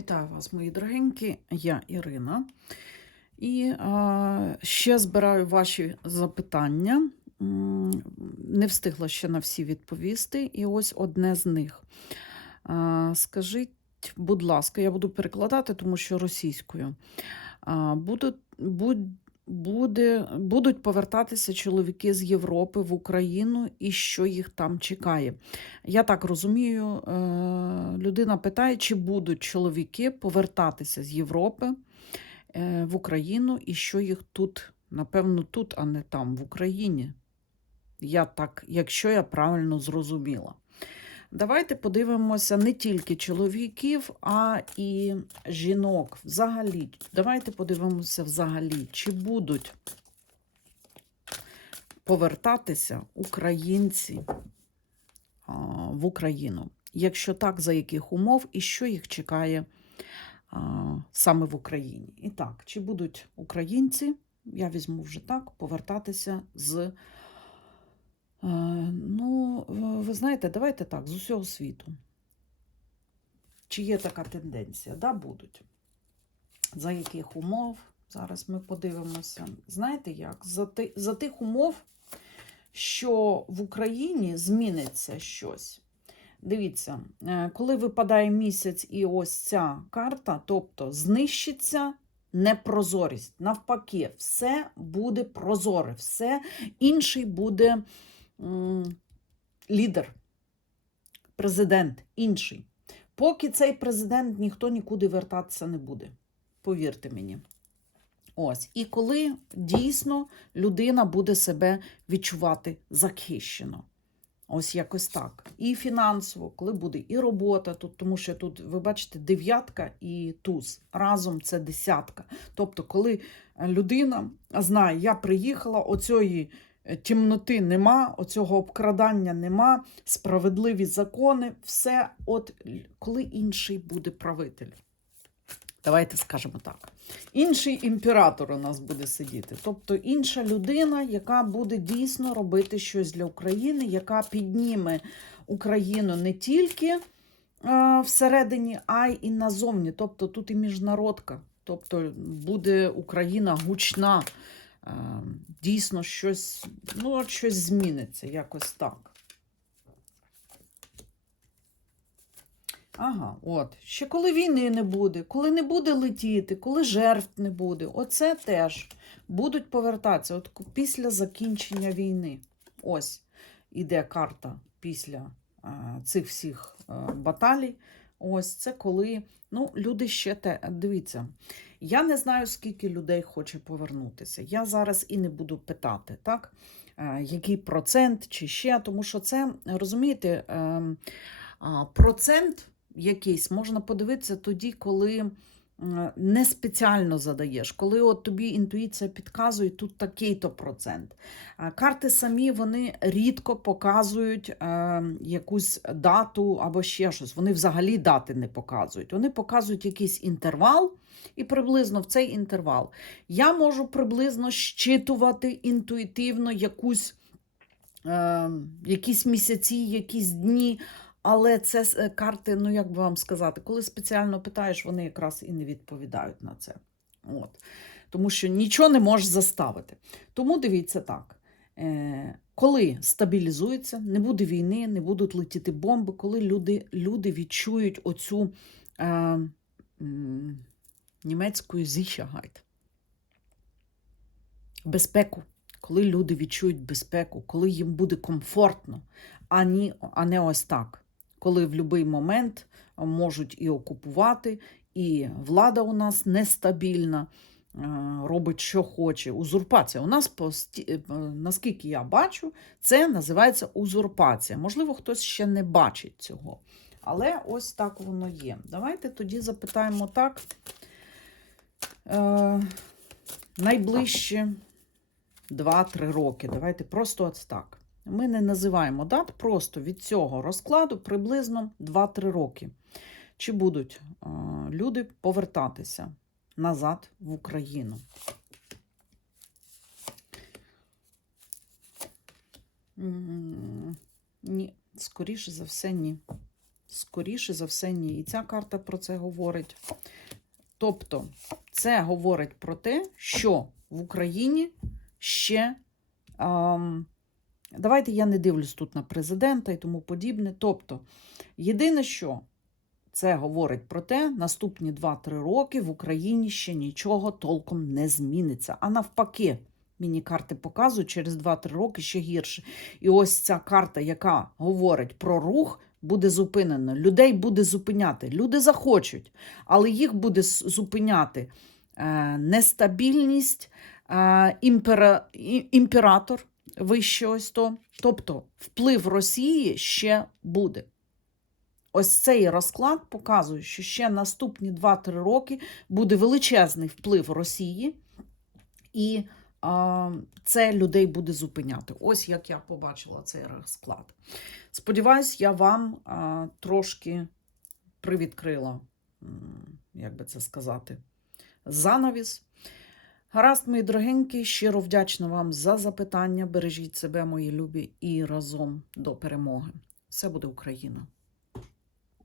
Вітаю вас, мої дорогенькі, я Ірина. І а, ще збираю ваші запитання. Не встигла ще на всі відповісти. І ось одне з них. А, скажіть, будь ласка, я буду перекладати, тому що російською. А, будуть, будь, буде, будуть повертатися чоловіки з Європи в Україну і що їх там чекає. Я так розумію, е, людина питає, чи будуть чоловіки повертатися з Європи е, в Україну і що їх тут, напевно, тут, а не там, в Україні. Я так, якщо я правильно зрозуміла. Давайте подивимося не тільки чоловіків, а і жінок. Взагалі, давайте подивимося взагалі, чи будуть повертатися українці в Україну. Якщо так, за яких умов і що їх чекає саме в Україні? І так, чи будуть українці, я візьму вже так, повертатися з. е, Ну, ви знаєте, давайте так, з усього світу. Чи є така тенденція? Да, будуть. За яких умов? Зараз ми подивимося. Знаєте як? За, ти, за тих умов, що в Україні зміниться щось. Дивіться, е, коли випадає місяць і ось ця карта, тобто знищиться непрозорість. Навпаки, все буде прозоре, все інший буде лідер, президент інший. Поки цей президент ніхто нікуди вертатися не буде. Повірте мені. Ось. І коли дійсно людина буде себе відчувати захищено. Ось якось так. І фінансово, коли буде і робота, тут, тому що тут, ви бачите, дев'ятка і туз. Разом це десятка. Тобто, коли людина знає, я приїхала, оцієї тімноти нема, оцього обкрадання нема, справедливі закони, все, от коли інший буде правитель. Давайте скажемо так. Інший імператор у нас буде сидіти. Тобто інша людина, яка буде дійсно робити щось для України, яка підніме Україну не тільки е, всередині, а й назовні. Тобто тут і міжнародка. Тобто буде Україна гучна. Е, дійсно щось, ну, щось зміниться, якось так. Ага, от. Ще коли війни не буде, коли не буде летіти, коли жертв не буде, оце теж будуть повертатися. От після закінчення війни. Ось іде карта після е, цих всіх е, баталій. Ось це коли ну, люди ще те. Дивіться, я не знаю, скільки людей хоче повернутися. Я зараз і не буду питати, так? Е, який процент чи ще, тому що це, розумієте, ем, процент якийсь можна подивитися тоді, коли не спеціально задаєш, коли от тобі інтуїція підказує, тут такий-то процент. Карти самі вони рідко показують е, якусь дату або ще щось. Вони взагалі дати не показують. Вони показують якийсь інтервал, і приблизно в цей інтервал я можу приблизно щитувати інтуїтивно якусь. Е, якісь місяці, якісь дні, але це е, карти, ну як би вам сказати, коли спеціально питаєш, вони якраз і не відповідають на це. От. Тому що нічого не можеш заставити. Тому дивіться так. Е, коли стабілізується, не буде війни, не будуть летіти бомби, коли люди, люди відчують оцю е, німецькою Sicherheit. безпеку, коли люди відчують безпеку, коли їм буде комфортно, а не ось так, коли в будь-який момент можуть і окупувати, і влада у нас нестабільна, е, робить, що хоче. Узурпація. У нас, е, наскільки я бачу, це називається узурпація. Можливо, хтось ще не бачить цього. Але ось так воно є. Давайте тоді запитаємо так. Е, найближче 2-3 роки. Давайте просто от так. Ми не називаємо дат, просто від цього розкладу приблизно 2-3 роки. Чи будуть е, люди повертатися назад в Україну? Ні, скоріше за все, ні. Скоріше за все, ні. І ця карта про це говорить. Тобто, це говорить про те, що в Україні ще. ам, давайте я не дивлюсь тут на президента і тому подібне. Тобто, єдине, що це говорить про те, наступні 2-3 роки в Україні ще нічого толком не зміниться. А навпаки, мені карти показують, через 2-3 роки ще гірше. І ось ця карта, яка говорить про рух, буде зупинена. Людей буде зупиняти. Люди захочуть, але їх буде зупиняти е, нестабільність, е, імпера, імператор вище ось то. Тобто вплив Росії ще буде. Ось цей розклад показує, що ще наступні 2-3 роки буде величезний вплив Росії, і а, це людей буде зупиняти. Ось як я побачила цей розклад. Сподіваюсь, я вам а, трошки привідкрила, як би це сказати, занавіс. Гаразд, мої дорогенькі, щиро вдячна вам за запитання. Бережіть себе, мої любі, і разом до перемоги. Все буде Україна!